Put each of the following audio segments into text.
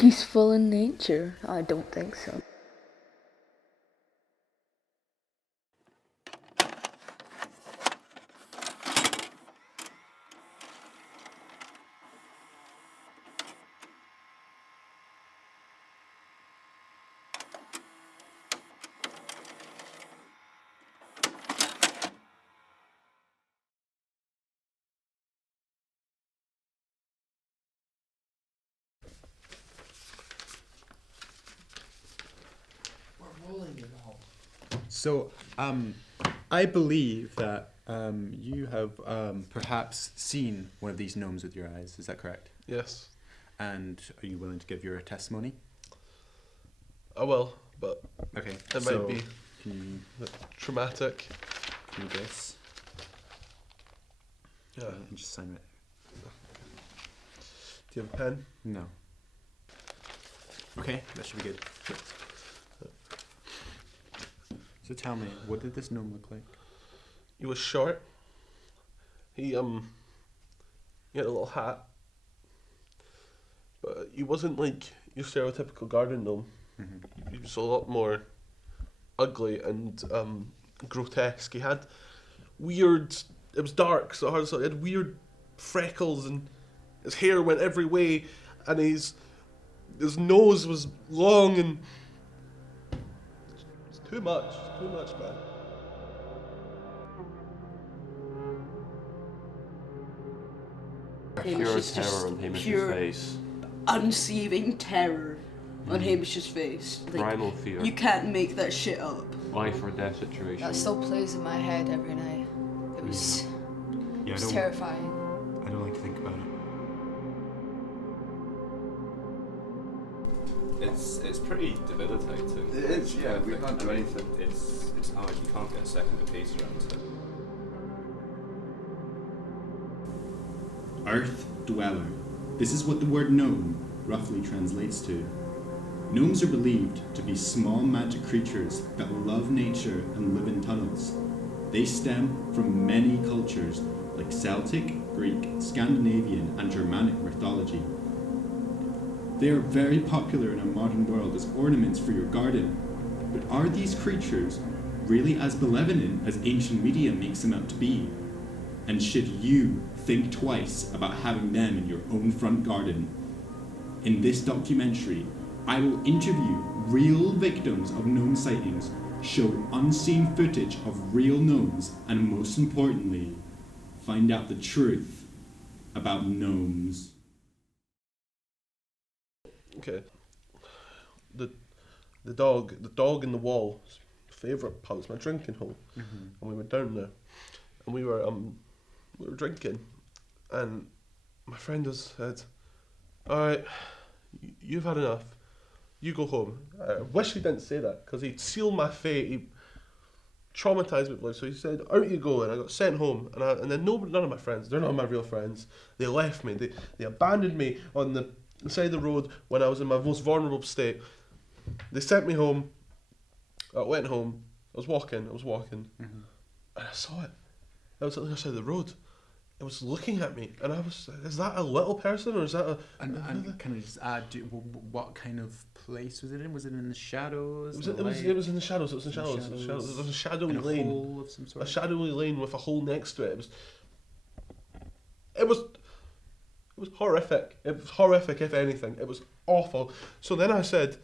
peaceful in nature? I don't think so. So, I believe that you have perhaps seen one of these gnomes with your eyes. Is that correct? Yes. And are you willing to give your testimony? I will, but Okay. it so might be Can traumatic. you guess? Yeah. And just sign it. Do you have a pen? No. Okay, that should be good. So tell me, what did this gnome look like? He was short. He had a little hat, but he wasn't like your stereotypical garden gnome. Mm-hmm. He was a lot more ugly and grotesque. He had weird. It was dark, so he had weird freckles, and his hair went every way, and his nose was long, and it's too much. Too much, man. Pure terror on Hamish's pure face. unseething terror on Hamish's face. Like, Primal fear. you can't make that shit up. Life or death situation. That still plays in my head every night. It was, Yeah, terrifying. I don't like to think about it. It's pretty debilitating. It is, yeah. We can't do anything. It's hard. You can't get a second of peace around it. Earth Dweller. This is what the word gnome roughly translates to. Gnomes are believed to be small magic creatures that love nature and live in tunnels. They stem from many cultures like Celtic, Greek, Scandinavian, and Germanic mythology. They are very popular in our modern world as ornaments for your garden. But are these creatures really as malevolent as ancient media makes them out to be? And should you think twice about having them in your own front garden? In this documentary, I will interview real victims of gnome sightings, show unseen footage of real gnomes, and most importantly, find out the truth about gnomes. Okay. The dog in the wall, favourite pub, it's my drinking hole. Mm-hmm. And we were down there, and we were drinking, and my friend has said, "Alright, you've had enough. You go home." I wish he didn't say that, because he'd seal my fate. He traumatised me with life. So he said, "Out you go," and I got sent home. And then none of my friends, they're not my real friends. They left me. They abandoned me on the side of the road when I was in my most vulnerable state. They sent me home. I went home. I was walking, Mm-hmm. and I saw it. It was on the other side of the road. It was looking at me, and I was, is that a little person, or is that a... And can I just add, what kind of place was it in? Was it in the shadows? It was in the shadows. It was in the shadows. There was a shadowy lane. A hole of some sort. A shadowy lane with a hole next to it. It was horrific. It was horrific, if anything. It was awful. So then I said,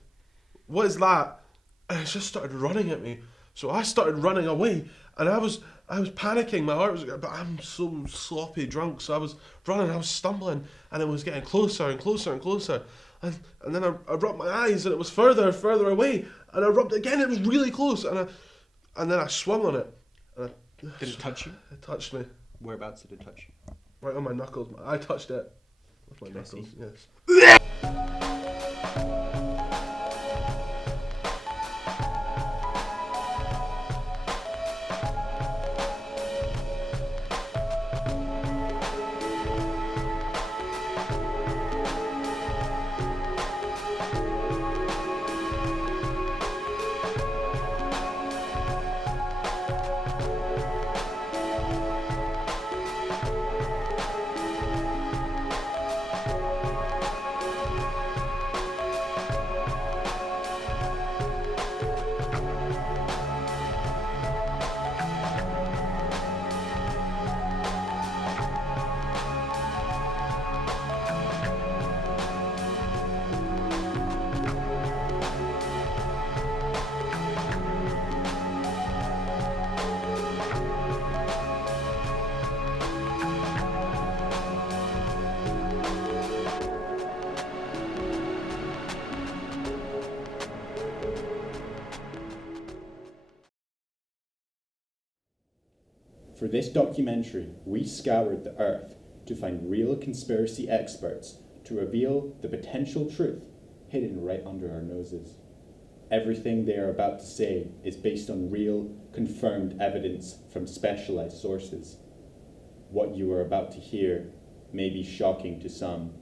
"What is that?" And it just started running at me. So I started running away, and I was panicking. My heart was, but I'm so sloppy drunk. So I was running. I was stumbling, and it was getting closer and closer and closer. And then I rubbed my eyes, and it was further and further away. And I rubbed it again. It was really close. And then I swung on it. And Did it touch you? It touched me. Whereabouts did it touch you? Right on my knuckles. I touched it with my Can I knuckles. see? Yes. For this documentary, we scoured the earth to find real conspiracy experts to reveal the potential truth hidden right under our noses. Everything they are about to say is based on real, confirmed evidence from specialized sources. What you are about to hear may be shocking to some.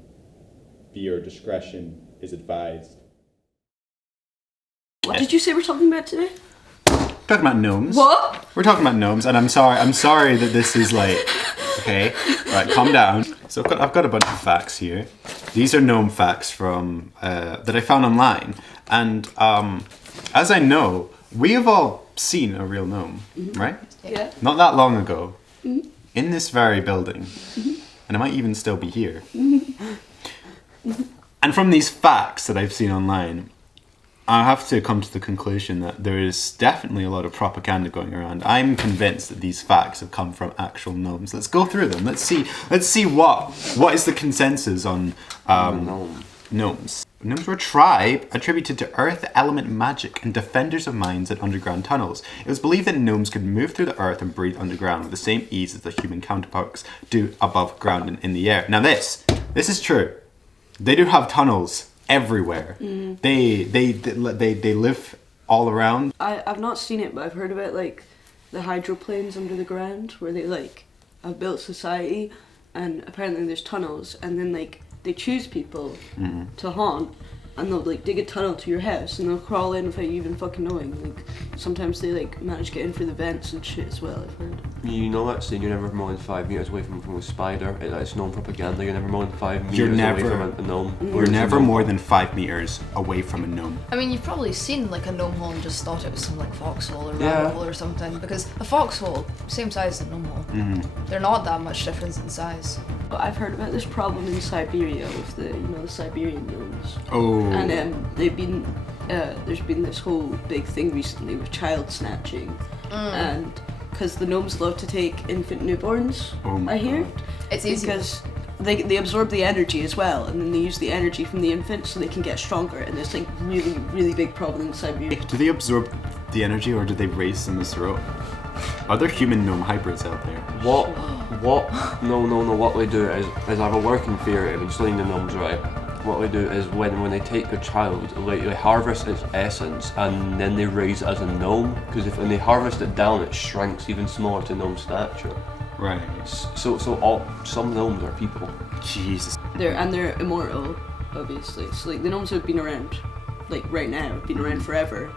Viewer discretion is advised. What did you say we're talking about today? Talking about gnomes. What? We're talking about gnomes, and I'm sorry that this is like, okay, right, calm down. So I've got a bunch of facts here. These are gnome facts from that I found online, and as I know, we have all seen a real gnome, right? Yeah. Not that long ago, in this very building, and it might even still be here. And from these facts that I've seen online, I have to come to the conclusion that there is definitely a lot of propaganda going around. I'm convinced that these facts have come from actual gnomes. Let's go through them. Let's see what is the consensus on gnomes. Gnomes were a tribe attributed to earth element magic and defenders of mines and underground tunnels. It was believed that gnomes could move through the earth and breathe underground with the same ease as their human counterparts do above ground and in the air. Now this is true. They do have tunnels everywhere. They live all around. I've not seen it, but I've heard about like the hydroplanes under the ground where they like have built society, and apparently there's tunnels, and then like they choose people to haunt, and they'll like dig a tunnel to your house and they'll crawl in without you even fucking knowing. Like sometimes they like manage to get in through the vents and shit as well, I've heard. You know that saying, you're never more than 5 meters away from a spider? It's known propaganda. You're never more than 5 meters away from a gnome. You're never more than 5 meters away from a gnome. I mean, you've probably seen like a gnome hole and just thought it was some like foxhole or rabbit hole or something, because a foxhole, same size as a gnome hole. They're not that much difference in size. But I've heard about this problem in Siberia with the Siberian gnomes. Oh. And they've been there's been this whole big thing recently with child snatching, and because the gnomes love to take infant newborns. Oh my I hear God. It's easy. because they absorb the energy as well, and then they use the energy from the infant so they can get stronger. And it's like really big problem in Siberia. Do they absorb the energy, or do they raise them as their own? Are there human gnome hybrids out there? What? No. What we do is I have a working theory of explaining the gnomes right. What we do is when they take a child, they harvest its essence and then they raise it as a gnome. Because when they harvest it down, it shrinks even smaller to gnome stature. Right. So some gnomes are people. Jesus. They're immortal, obviously. So like the gnomes have been around, like right now, have been around forever.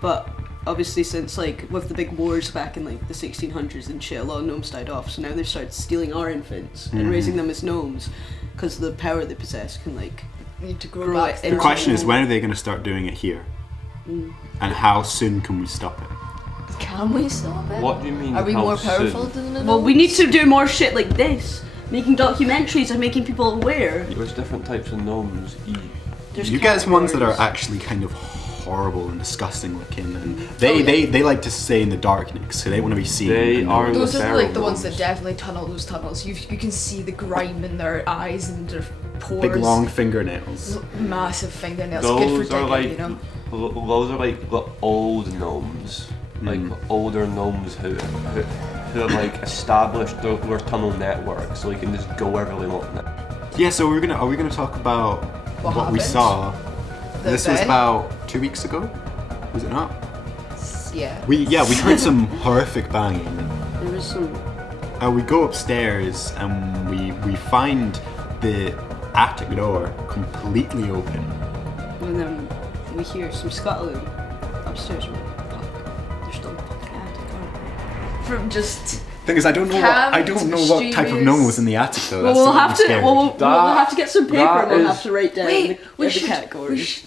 But obviously since like with the big wars back in like the 1600s and shit, a lot of gnomes died off. So now they've started stealing our infants and raising them as gnomes, because the power they possess can like Need to grow grow back. it. The question is, when are they going to start doing it here? And how soon can we stop it? Can we stop it? What do you mean? Are we how more soon? powerful than the gnomes? Well, we need to do more shit like this, making documentaries and making people aware. There's different types of gnomes. There's You get ones that are categories. actually kind of horrible and disgusting looking, and they like to stay in the darkness, so they want to be seen. They and are Those the are like the ones gnomes. that definitely tunnel those tunnels. You can see the grime in their eyes and their pores. big long fingernails. Massive fingernails. Good Those for are digging, like you know. those are like the old gnomes, like older gnomes who have like established their tunnel network, so they can just go wherever they want now. Yeah, so are we gonna talk about what we happened? saw? The This was event? about 2 weeks ago, was it not? Yeah. We heard some horrific banging. There was some. We go upstairs and we find the attic door completely open. And then we hear some scuttling upstairs. We're like, fuck, there's still a fucking attic, aren't there? From just Thing is, I don't know what type of gnome was in the attic though. Well, That's we'll the have I'm to. scared. We'll have to get some paper that and we'll is- have to write down wait. We the should categories.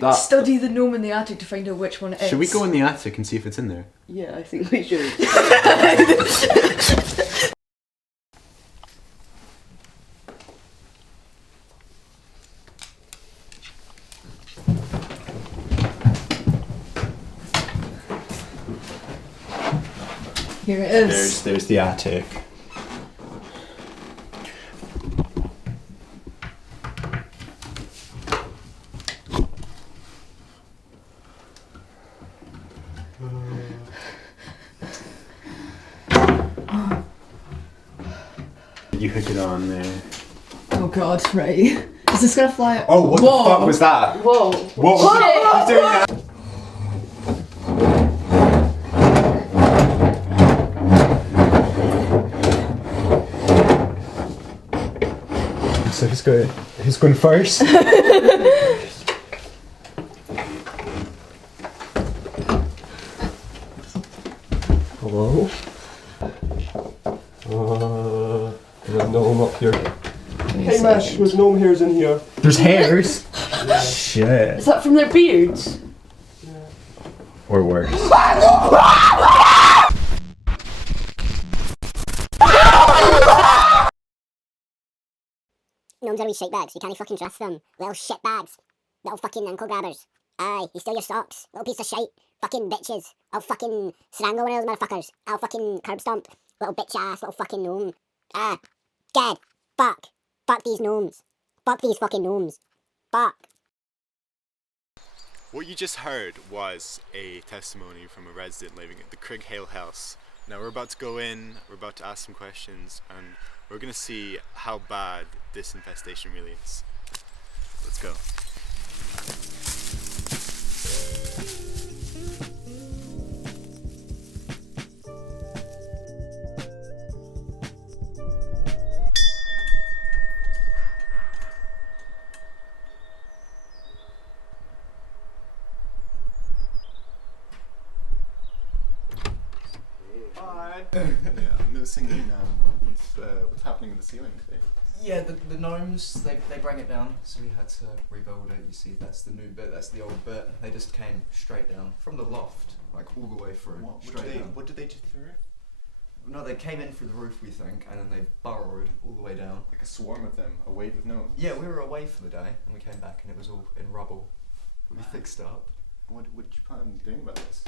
That- study the gnome in the attic to find out which one it is. Should we go in the attic and see if it's in there? Yeah, I think we should. Here it is. There's the attic. you hook it on there. Oh god, right. Is this gonna fly? Oh, what the fuck was that? Whoa. What was that? Doing that? So who's going first? Hello? There's a gnome up here. Hey Mesh, there's gnome hairs in here. There's hairs? Shit. Is that from their beards? Or worse. Gnomes are wee shite bags, you can't fucking trust them. Little shit bags. Little fucking ankle grabbers. Aye, you steal your socks. Little piece of shite. Fucking bitches. I'll fucking strangle one of those motherfuckers. I'll fucking curb stomp. Little bitch ass, little fucking gnome. Ah, dead. Fuck. Fuck these gnomes. Fuck these fucking gnomes. Fuck. What you just heard was a testimony from a resident living at the Crigg Hale house. Now we're about to go in, we're about to ask some questions, and we're going to see how bad this infestation really is. Let's go. Hi. Yeah, I'm noticing what's happening with the ceiling today. Yeah, the gnomes, they bring it down, so we had to rebuild it. You see, that's the new bit, that's the old bit. They just came straight down from the loft, like all the way through. What did they do to the roof? No, they came in through the roof, we think, and then they burrowed all the way down. Like a swarm of them, a wave of gnomes. Yeah, we were away for the day, and we came back, and it was all in rubble. But we fixed it up. What did you plan on doing about this?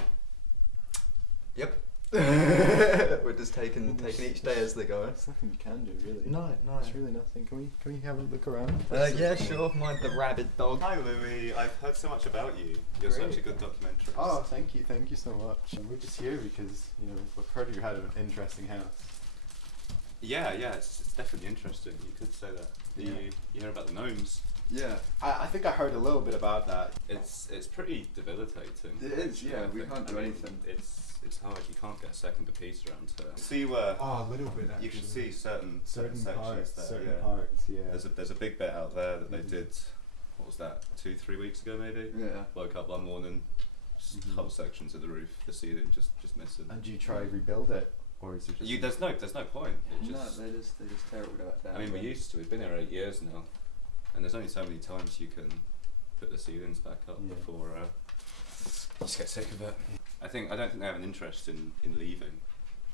Yep. We're just taking each day as they go. There's nothing you can do, really. No. There's really nothing. Can we have a look around? Yeah, sure. Mind the rabid dog. Hi Louis, I've heard so much about you. You're such a good documentarist. Oh, thank you so much. And we're just here because, we've heard you had an interesting house. Yeah, it's definitely interesting. You could say that. You hear about the gnomes? Yeah, I think I heard a little bit about that. It's pretty debilitating. It is, actually, yeah, I we think. can't do anything. It's hard. You can't get a second of peace around here. See where Oh, a little bit actually. you can see certain sections parts, there. certain yeah. parts, yeah. There's a big bit out there that they did. What was that? 2-3 weeks ago maybe. Yeah. Woke up one morning, just whole sections of the roof, the ceiling just missing. And do you try rebuild it, or is it just? There's no point. It No, just, they just tear it all down. I mean, we're used to. We've been here 8 years now, and there's only so many times you can put the ceilings back up before you just get sick of it. I don't think they have an interest in leaving.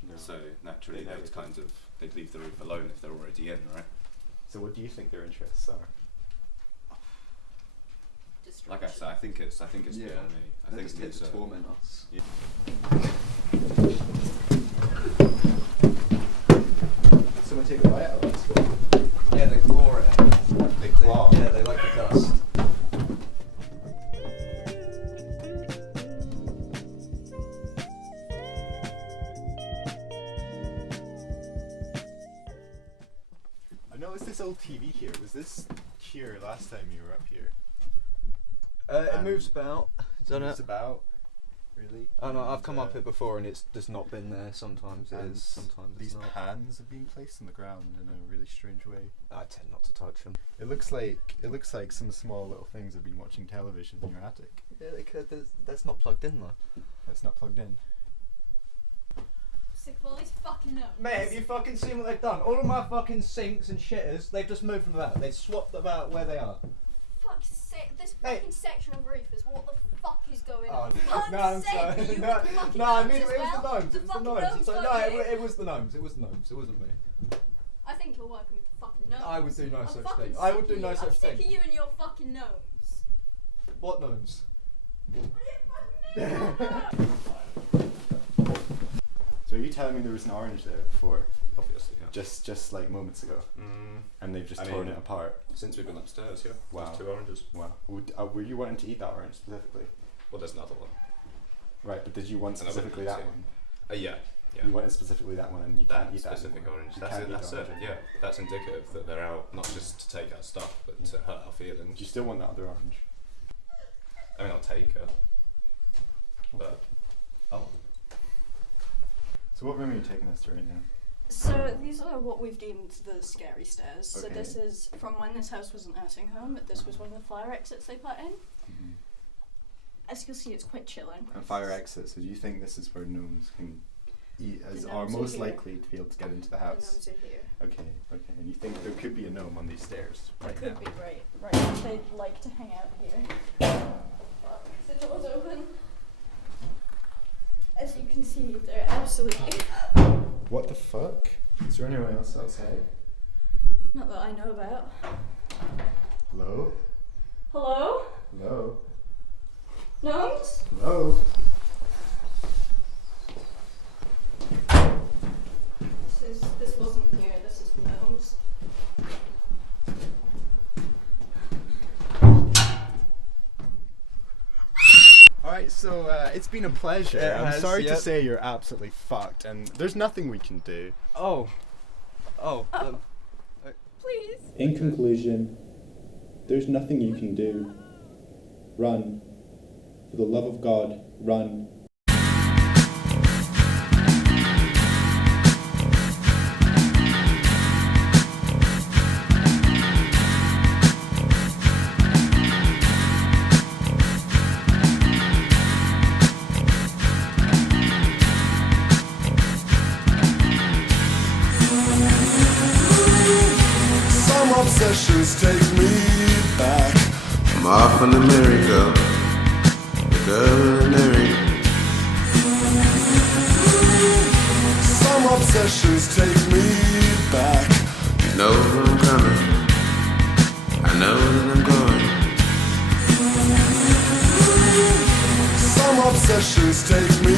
No. So naturally, they'd leave the roof alone if they're already in, right? So what do you think their interests are? Like I said, I think it's beyond me. I think just it here needs to torment us. Yeah. Someone take a bite out of this one. Yeah, they claw it. They claw. Yeah, they like the dust. I noticed this old TV here. Was this here last time you were up here? It moves about. Don't It's about. Really? Oh no, I've come up it before and it's just not been there. Sometimes it is, sometimes it's these not. pans are being placed on the ground in a really strange way. I tend not to touch them. It looks like some small little things have been watching television in your attic. Yeah, they could. That's not plugged in though. That's not plugged in. Sick of all these fucking gnomes. Mate, have you fucking seen what they've done? All of my fucking sinks and shitters, they've just moved them about. They've swapped about where they are. Fuck's sake, this Hey. fucking section of roof is what the fuck is going Oh, on? no, I'm Fuck's sorry. sake, you No, with the fucking no, I gnomes mean, as it was well? the gnomes. It was the fucking gnomes. It's like, no, got you. it was the gnomes. It was the gnomes. It wasn't me. I think you're working with the fucking gnomes. I would do no I'm such fucking thing. sick I would of do you. no I'm such sick thing. of you and your fucking gnomes. What gnomes? So are you telling me there was an orange there before? Obviously, yeah. Just like moments ago, and they've just torn it apart. Since we've been upstairs, yeah. Wow. There's 2 oranges. Wow. Were you wanting to eat that orange specifically? Well, there's another one. Right, but did you want And I wouldn't specifically eat that it. one? Yeah. Yeah. You wanted specifically that one, and you can't eat that specific anymore. orange. You That's can't it. eat That's the it. orange. Yeah, that's indicative that they're out not just to take our stuff, but to hurt our feelings. Do you still want that other orange? I mean, I'll take it. But So what room are you taking us to right now? So these are what we've deemed the scary stairs. So Okay. this is from when this house was a nursing home. This was one of the fire exits they put in. Mm-hmm. As you can see, it's quite chilling. And fire exit. So do you think this is where gnomes can eat, The are gnomes are most here. likely to be able to get into the The house? gnomes are here. Okay. And you think there could be a gnome on these stairs right Could now? be right. They'd like to hang out here. But the door's open. As you can see, they're absolutely What the fuck? Is there anyone else outside? not that I know about. Hello? Hello? Hello? Gnomes? Hello? This wasn't here. This is gnomes. Alright, so it's been a pleasure. It I'm has, sorry to yep. say you're absolutely fucked, and there's nothing we can do. Please. In conclusion, there's nothing you can do. Run. For the love of God, run. Some obsessions take me back. I'm off on the merry-go, the girl in the merry. Some obsessions take me back. You know where I'm coming, I know that I'm going. Some obsessions take me